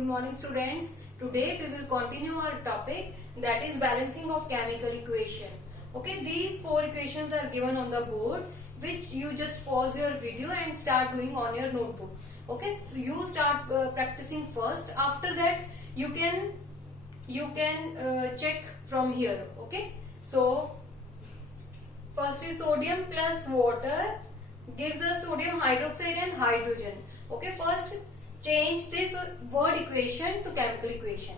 Good morning students. Today we will continue our topic, that is balancing of chemical equation. Okay, these four equations are given on the board, which you just pause your video and start doing on your notebook. Okay, so you start practicing first. After that you can check from here. Okay, so first is sodium plus water gives us sodium hydroxide and hydrogen. Okay, first change this word equation to chemical equation.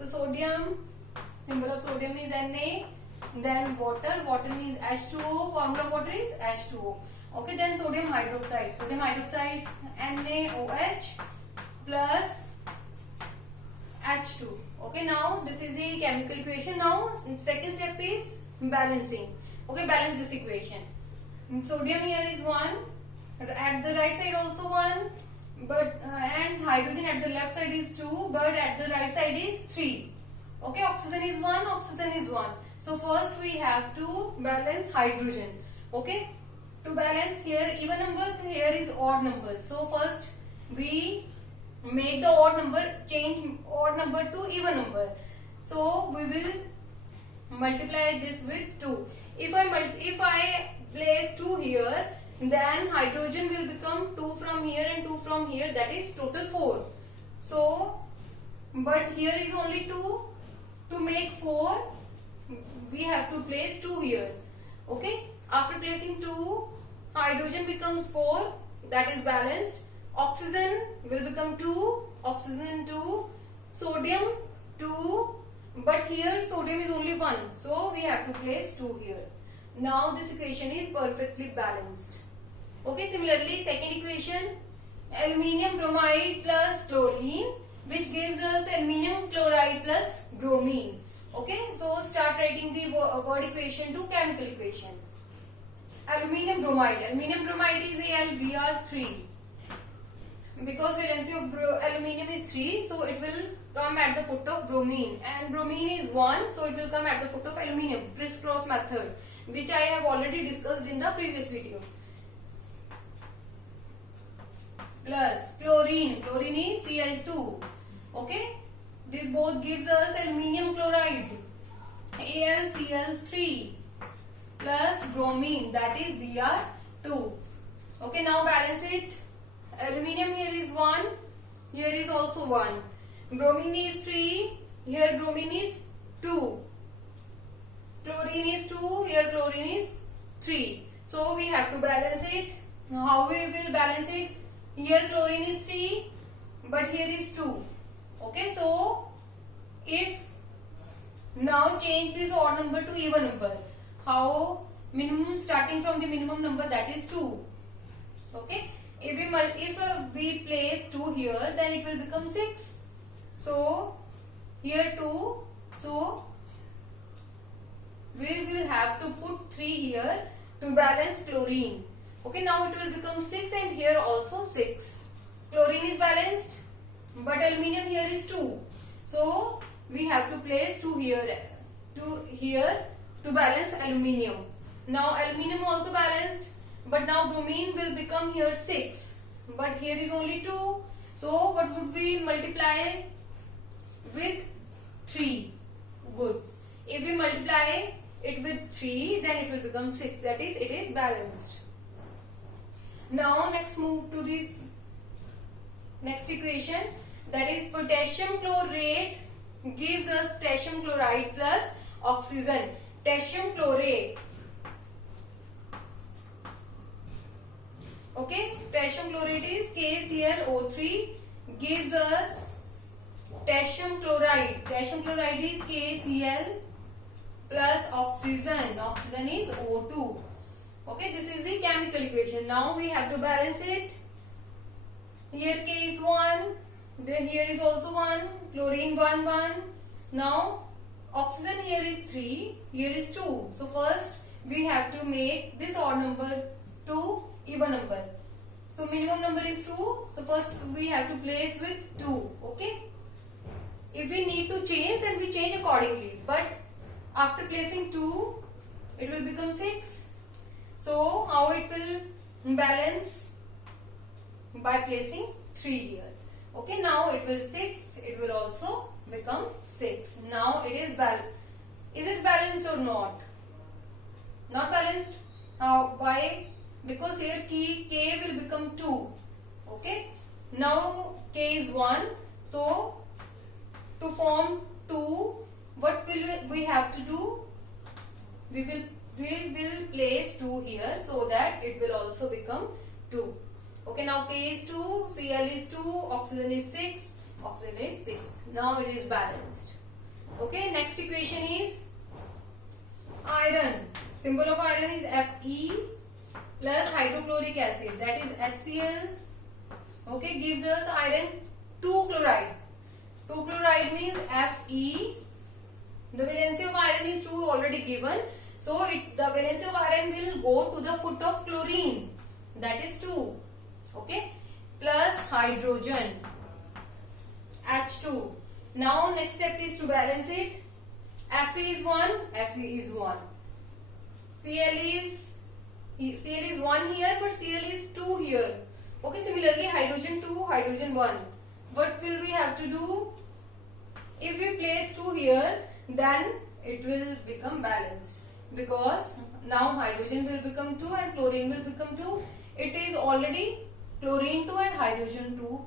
So sodium, symbol of sodium is Na, then water means H2O, formula of water is H2O. Okay, then sodium hydroxide NaOH plus H2. Okay, now this is the chemical equation. Now second step is balancing. Okay, balance this equation. Sodium here is 1, at the right side also 1, but and hydrogen at the left side is 2, but at the right side is 3. Okay, oxygen is 1. So first we have to balance hydrogen. Okay, to balance here even numbers, here is odd numbers. So first we make the odd number, change odd number to even number. So we will multiply this with 2. If I place 2 here, then hydrogen will become 2 from here and 2 from here, that is total 4. So, but here is only 2. To make 4, we have to place 2 here. Okay, after placing 2, hydrogen becomes 4, that is balanced. Oxygen will become 2, oxygen 2, sodium 2, but here sodium is only 1, so we have to place 2 here. Now this equation is perfectly balanced. Okay, similarly second equation, aluminium bromide plus chlorine, which gives us aluminium chloride plus bromine. Okay, so start writing the word equation to chemical equation. Aluminium bromide is AlBr3. Because valency of aluminium is 3, so it will come at the foot of bromine, and bromine is 1, so it will come at the foot of aluminium, crisscross method, which I have already discussed in the previous video. Plus chlorine is Cl2. Okay, this both gives us aluminium chloride, AlCl3, plus bromine, that is Br2. Okay, now balance it. Aluminium here is 1, here is also 1. Bromine is 3, here bromine is 2. Chlorine is 2, here chlorine is 3. So we have to balance it. How we will balance it? Here chlorine is 3, but here is 2. Okay, so if now change this odd number to even number. How? Minimum, starting from the minimum number, that is 2. Okay, if we place 2 here, then it will become 6. So here 2, so we will have to put 3 here to balance chlorine. Okay, now it will become 6, and here also 6. Chlorine is balanced, but aluminium here is 2. So we have to place 2 here to balance aluminium. Now aluminium also balanced, but now bromine will become here 6, but here is only 2. So what would we multiply with? 3. Good. If we multiply it with 3, then it will become 6, that is, it is balanced. Now next move to the next equation, that is potassium chlorate gives us potassium chloride plus oxygen. Potassium chlorate. Okay, potassium chlorate is KClO3, gives us potassium chloride. Potassium chloride is KCl plus oxygen. Oxygen is O2. Okay, this is the chemical equation. Now we have to balance it. Here K is 1, here is also 1, chlorine 1. Now oxygen here is 3, here is 2. So first we have to make this odd number to even number. So minimum number is 2. So first we have to place with 2. Okay. If we need to change, then we change accordingly. But after placing 2, it will become 6. So how it will balance? By placing 3 here. Okay, now it will 6, it will also become 6. Now it is is it balanced or not? Not balanced. Why? Because here k will become 2. Okay, now k is 1. So to form 2, what will we have to do? We will place 2 here so that it will also become 2. Okay, now K is 2, Cl is 2, oxygen is 6, oxygen is 6. Now it is balanced. Okay, next equation is iron. Symbol of iron is Fe plus hydrochloric acid, that is HCl. Okay, gives us iron 2 chloride. 2 chloride means Fe. The valency of iron is 2 already given. So the valency of iron will go to the foot of chlorine, that is 2. Okay, plus hydrogen H2. Now next step is to balance it. Fe is 1, Fe is 1. Cl is 1 here, but Cl is 2 here. Okay, similarly hydrogen 2, hydrogen 1. What will we have to do? If we place 2 here, then it will become balanced, because now hydrogen will become 2 and chlorine will become 2. It is already chlorine 2 and hydrogen 2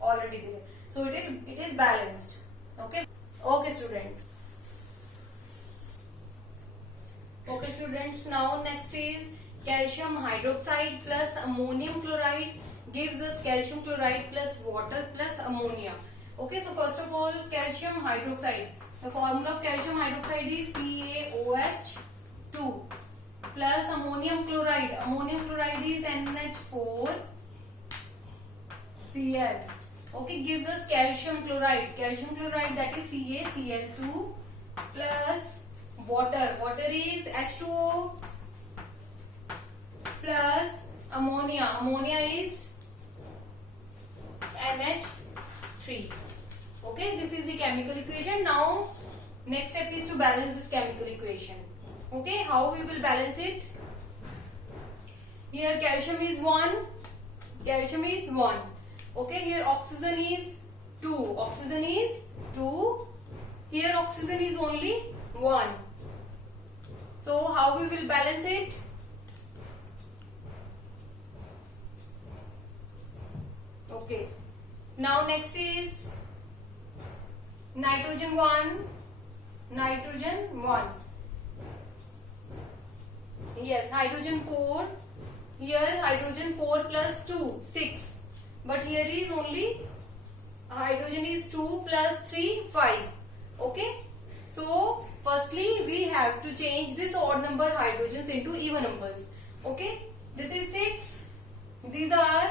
already there. So it is balanced. Okay. Okay students. Okay students, now next is calcium hydroxide plus ammonium chloride gives us calcium chloride plus water plus ammonia. Okay, so first of all calcium hydroxide. The formula of calcium hydroxide is CaOH2 plus ammonium chloride. Ammonium chloride is NH4Cl. Okay, gives us calcium chloride. Calcium chloride, that is CaCl2 plus water. Water is H2O plus ammonia. Ammonia is NH3. Okay, this is the chemical equation. Now next step is to balance this chemical equation. Okay, how we will balance it? Here calcium is 1. Calcium is 1. Okay, here oxygen is 2. Oxygen is 2. Here oxygen is only 1. So how we will balance it? Okay. Now next is nitrogen 1. Nitrogen 1. Yes, hydrogen 4. Here hydrogen 4 plus 2, 6. But here is only hydrogen is 2 plus 3, 5. Okay. So firstly we have to change this odd number hydrogens into even numbers. Okay. This is 6. These are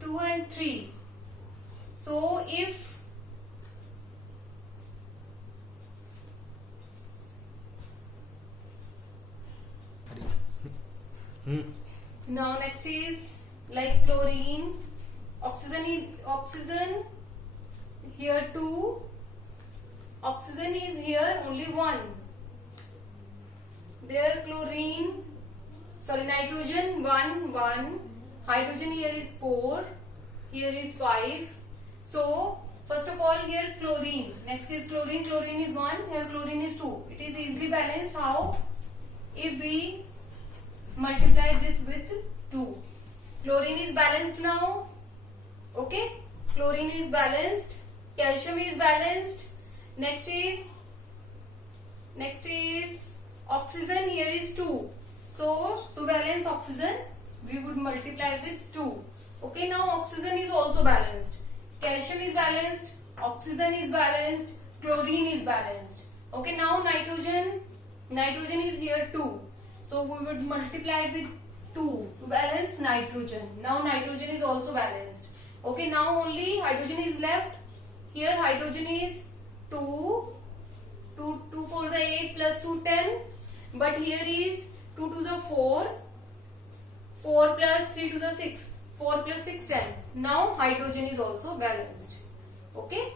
2 and 3. So if now next is like chlorine, oxygen here 2, oxygen is here only 1. There chlorine, sorry, nitrogen 1, 1, hydrogen here is 4, here is 5. So first of all here chlorine, next is chlorine, chlorine is 1, here chlorine is 2. It is easily balanced. How? If we multiply this with 2. Chlorine is balanced now. Okay, chlorine is balanced, calcium is balanced. Next is oxygen, here is 2. So to balance oxygen we would multiply with 2. Okay, now oxygen is also balanced. Calcium is balanced, oxygen is balanced, chlorine is balanced. Okay, now nitrogen is here 2. So we would multiply with 2 to balance nitrogen. Now nitrogen is also balanced. Okay, now only hydrogen is left. Here hydrogen is 2 4s are 8 plus 2 10. But here is 2 2s are 4. 4 plus 3 2s are 6. 4 plus 6 10. Now hydrogen is also balanced. Okay.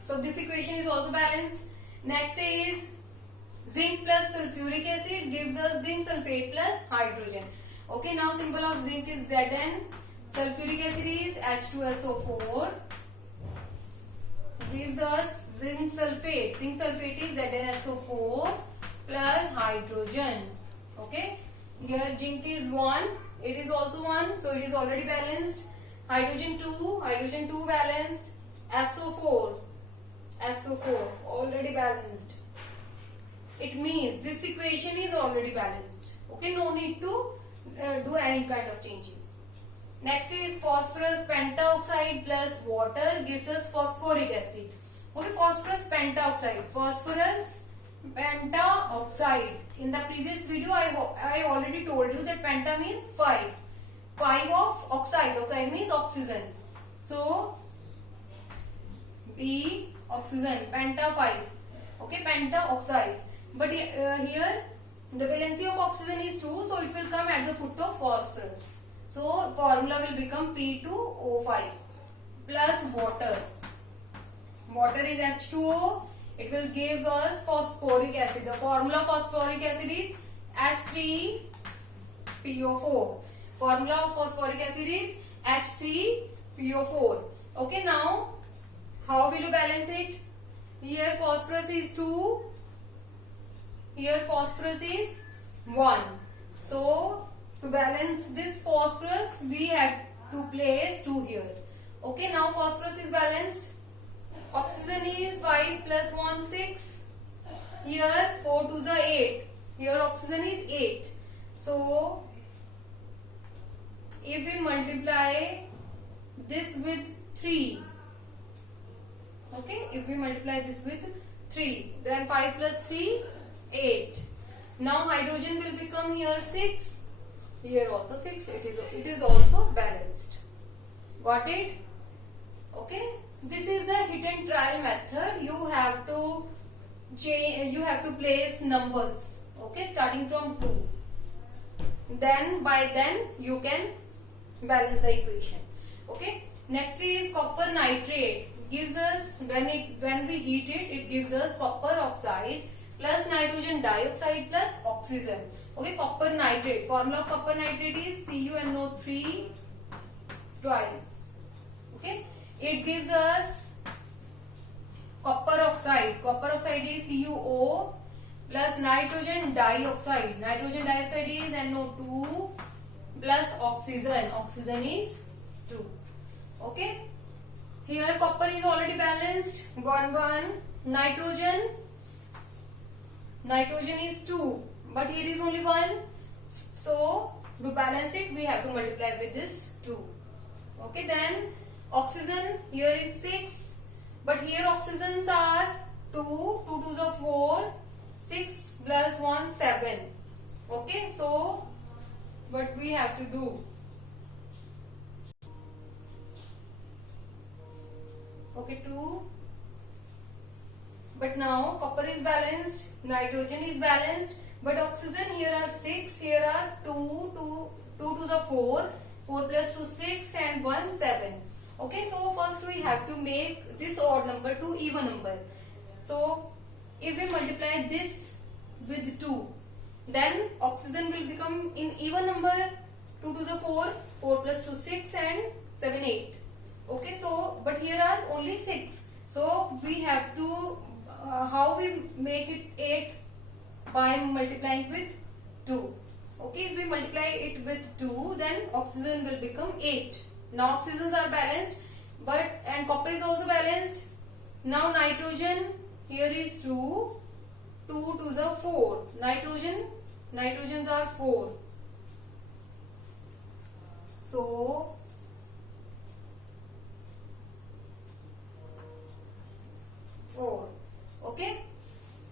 So this equation is also balanced. Next is zinc plus sulfuric acid gives us zinc sulfate plus hydrogen. Okay, now symbol of zinc is Zn. Sulfuric acid is H2SO4. gives us zinc sulfate. Zinc sulfate is ZnSO4 plus hydrogen. Okay, here zinc is 1, it is also 1, so it is already balanced. Hydrogen 2 balanced. SO4 already balanced. It means this equation is already balanced. Okay, no need to do any kind of changes. Next is phosphorus pentaoxide plus water gives us phosphoric acid. Okay, phosphorus pentaoxide. In the previous video, I already told you that penta means 5. 5 of oxide. Oxide means oxygen. So, B oxygen, penta 5. Okay, pentaoxide. But here the valency of oxygen is 2, so it will come at the foot of phosphorus. So formula will become P2O5 plus water. Water is H2O. It will give us phosphoric acid. The formula of phosphoric acid is H3PO4. Formula of phosphoric acid is H3PO4. Okay, now how will you balance it? Here phosphorus is 2. Here phosphorus is 1. So to balance this phosphorus, we have to place 2 here. Okay, now phosphorus is balanced. Oxygen is 5 plus 1, 6. Here 4 to the 8. Here oxygen is 8. So if we multiply this with 3. Okay, if we multiply this with 3, then 5 plus 3, 8. Now hydrogen will become here 6. Here also 6. It is also balanced. Got it? Okay. This is the hit and trial method. You have to place numbers. Okay, starting from 2. Then you can balance the equation. Okay. Next is copper nitrate. Gives us when we heat it gives us copper oxide plus nitrogen dioxide plus oxygen. Okay, copper nitrate. Formula of copper nitrate is CuNO3 twice. Okay, it gives us copper oxide. Copper oxide is CuO plus nitrogen dioxide. Nitrogen dioxide is NO2 plus oxygen. Oxygen is 2. Okay. Here copper is already balanced. 1, 1. Nitrogen is 2. But here is only 1. So to balance it, we have to multiply with this 2. Okay, then oxygen here is 6. But here oxygens are 2. 2 to the 4. 6 plus 1, 7. Okay, so what we have to do? Okay, 2. But now copper is balanced, nitrogen is balanced, but oxygen here are 6, here are 2 to the 4, 4 plus 2, 6 and 1, 7. Okay, so first we have to make this odd number to even number. So if we multiply this with 2, then oxygen will become in even number 2 to the 4, 4 plus 2, 6 and 7, 8. Okay, so but here are only 6. So we have to how we make it 8? By multiplying with 2. Okay, if we multiply it with 2, then oxygen will become 8. Now oxygens are balanced, and copper is also balanced. Now nitrogen here is 2 to the 4. Nitrogens are 4. So okay,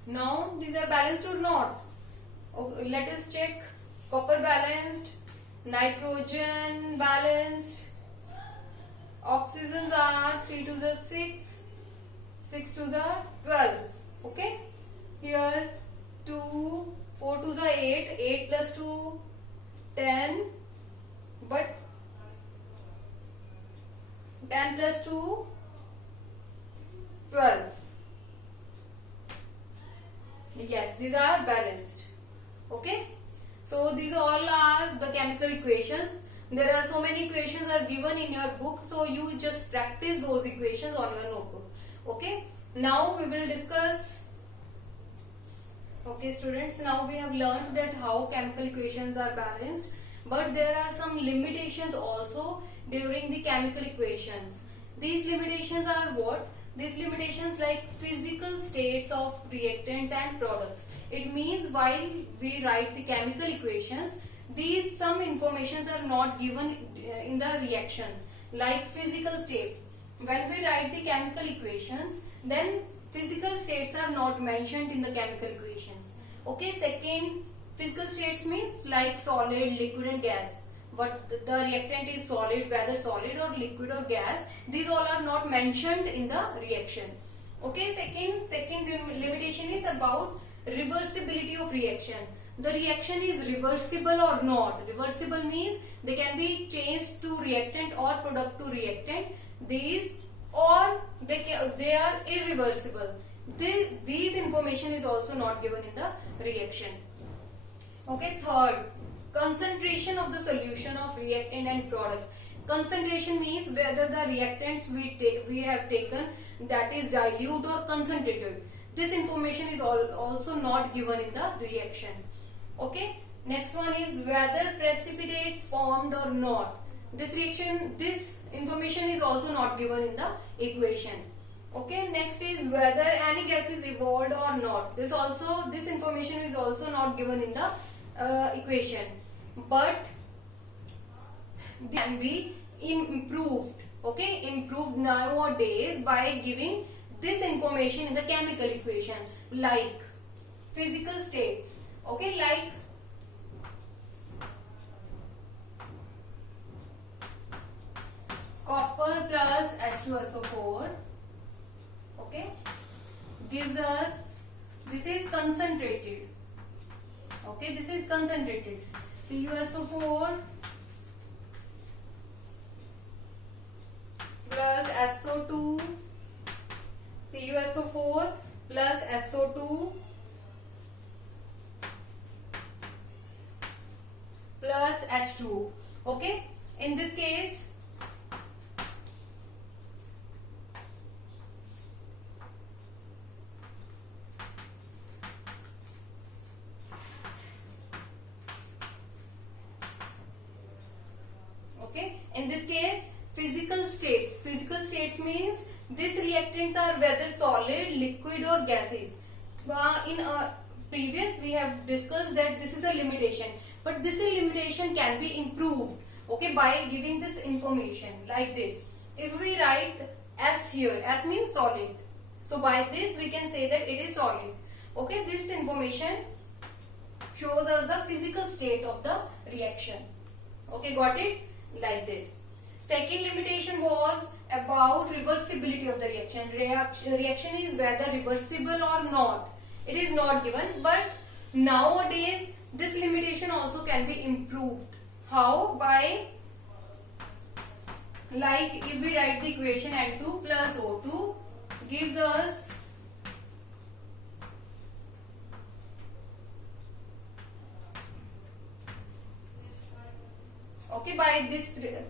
now these are balanced or not? Okay, let us check. Copper balanced, nitrogen balanced, oxygens are 3 to the 6, 6 to the 12. Okay, here 2, 4 to the 8, 8 plus 2, 10, but 10 plus 2, 12. Yes, these are balanced. Okay, so these all are the chemical equations. There are so many equations are given in your book, so you just practice those equations on your notebook. Okay, now we will discuss. Okay students, now we have learned that how chemical equations are balanced, but there are some limitations also during the chemical equations. These limitations are what? These limitations like physical states of reactants and products. It means while we write the chemical equations, these some informations are not given in the reactions, like physical states. When we write the chemical equations, then physical states are not mentioned in the chemical equations. Okay, second, physical states means like solid, liquid and gas. But the reactant is solid, whether solid or liquid or gas, these all are not mentioned in the reaction. Okay, second limitation is about reversibility of reaction. The reaction is reversible or not. Reversible means they can be changed to reactant or product to reactant. These or they are irreversible. These information is also not given in the reaction. Okay, third, concentration of the solution of reactant and products. Concentration means whether the reactants we have taken, that is dilute or concentrated. This information is also not given in the reaction. Okay, next one is whether precipitates formed or not. This information is also not given in the equation. Okay, next is whether any gas is evolved or not. This information is also not given in the equation, but can be improved. Okay, improved nowadays by giving this information in the chemical equation, like physical states. Okay, like copper plus H2SO4, okay, gives us, this is concentrated. Okay, this is concentrated. CuSO4 plus SO2, CuSO4 plus SO2 plus H2O. Okay, in this case, physical states means these reactants are whether solid, liquid or gases. In previous we have discussed that this is a limitation, but this limitation can be improved, okay, by giving this information like this. If we write S here, S means solid, so by this we can say that it is solid. Okay, this information shows us the physical state of the reaction. Okay, got it? Like this. Second limitation was about reversibility of the reaction. Reaction is whether reversible or not. It is not given, but nowadays this limitation also can be improved. How? By, like if we write the equation N2 plus O2 gives us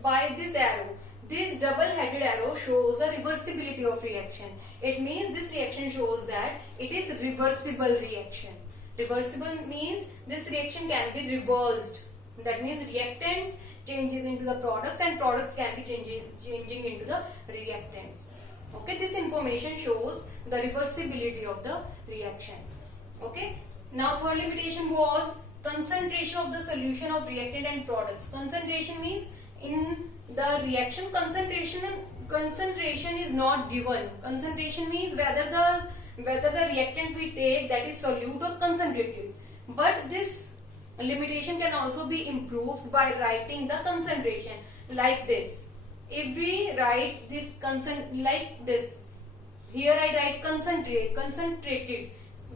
by this arrow, this double-headed arrow shows the reversibility of reaction. It means this reaction shows that it is reversible reaction. Reversible means this reaction can be reversed. That means reactants changes into the products and products can be changing into the reactants. Okay, this information shows the reversibility of the reaction. Okay, now third limitation was concentration of the solution of reactant and products. Concentration means in the reaction concentration is not given. Concentration means whether the reactant we take, that is solute or concentrated. But this limitation can also be improved by writing the concentration like this. If we write this like this, here I write concentrated.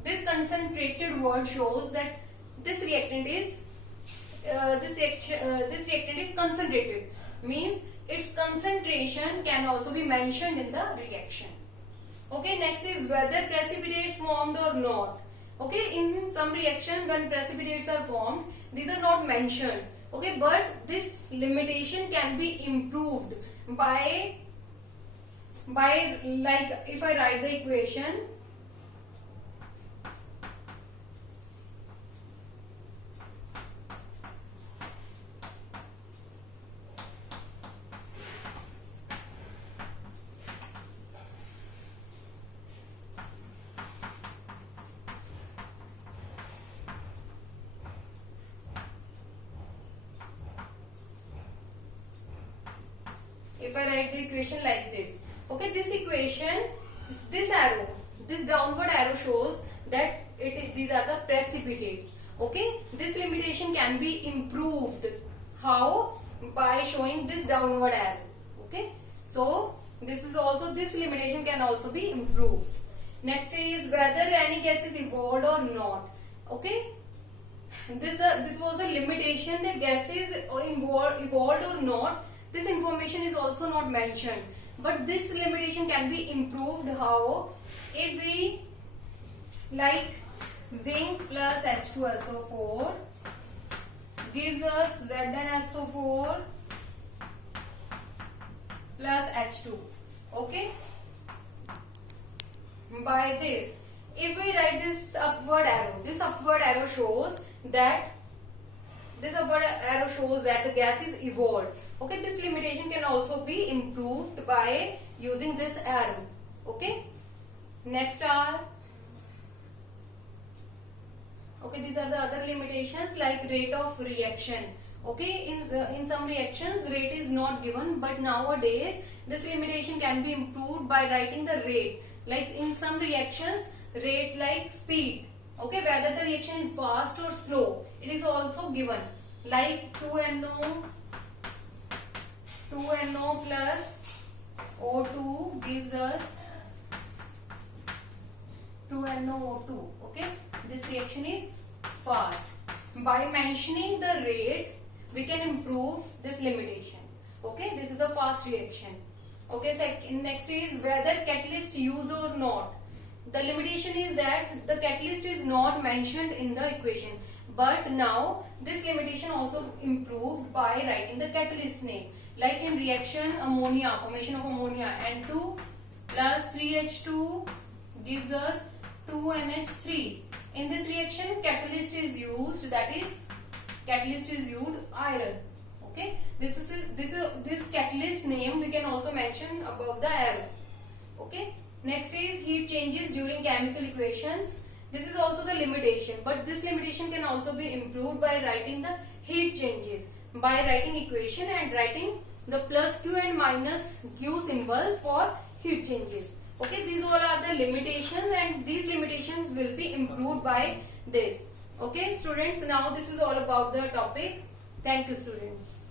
This concentrated word shows that this reactant is concentrated, means its concentration can also be mentioned in the reaction. Okay, next is whether precipitates formed or not. Okay, in some reaction when precipitates are formed, these are not mentioned. Okay, but this limitation can be improved by by, like, if I write the equation, if I write the equation like this, okay, this equation, this arrow, this downward arrow shows that these are the precipitates. Okay, this limitation can be improved. How? By showing this downward arrow. Okay, so this is also, this limitation can also be improved. Next is whether any gas is evolved or not. Okay, this was the limitation that gases evolved or not. This information is also not mentioned, but this limitation can be improved. How? If we, like, zinc plus H2SO4 gives us ZnSO4 plus H2. Okay, by this, if we write this upward arrow shows that the gas is evolved. Okay, this limitation can also be improved by using this arrow. Okay, next are, okay, these are the other limitations, like rate of reaction. Okay, in some reactions rate is not given, but nowadays this limitation can be improved by writing the rate. Like in some reactions, rate like speed. Okay, whether the reaction is fast or slow, it is also given. Like 2NO plus O2 gives us 2NOO2. Okay, this reaction is fast. By mentioning the rate, we can improve this limitation. Okay, this is the fast reaction. Okay, next is whether catalyst used or not. The limitation is that the catalyst is not mentioned in the equation, but now this limitation also improved by writing the catalyst name. Like in reaction ammonia, formation of ammonia, N2 plus 3H2 gives us 2NH3. In this reaction, catalyst is used, that is, catalyst is used iron. Okay, this catalyst name we can also mention above the arrow. Okay, next is heat changes during chemical equations. This is also the limitation, but this limitation can also be improved by writing the heat changes, by writing equation and writing the plus Q and minus Q symbols for heat changes. Okay, these all are the limitations, and these limitations will be improved by this. Okay, students, now this is all about the topic. Thank you, students.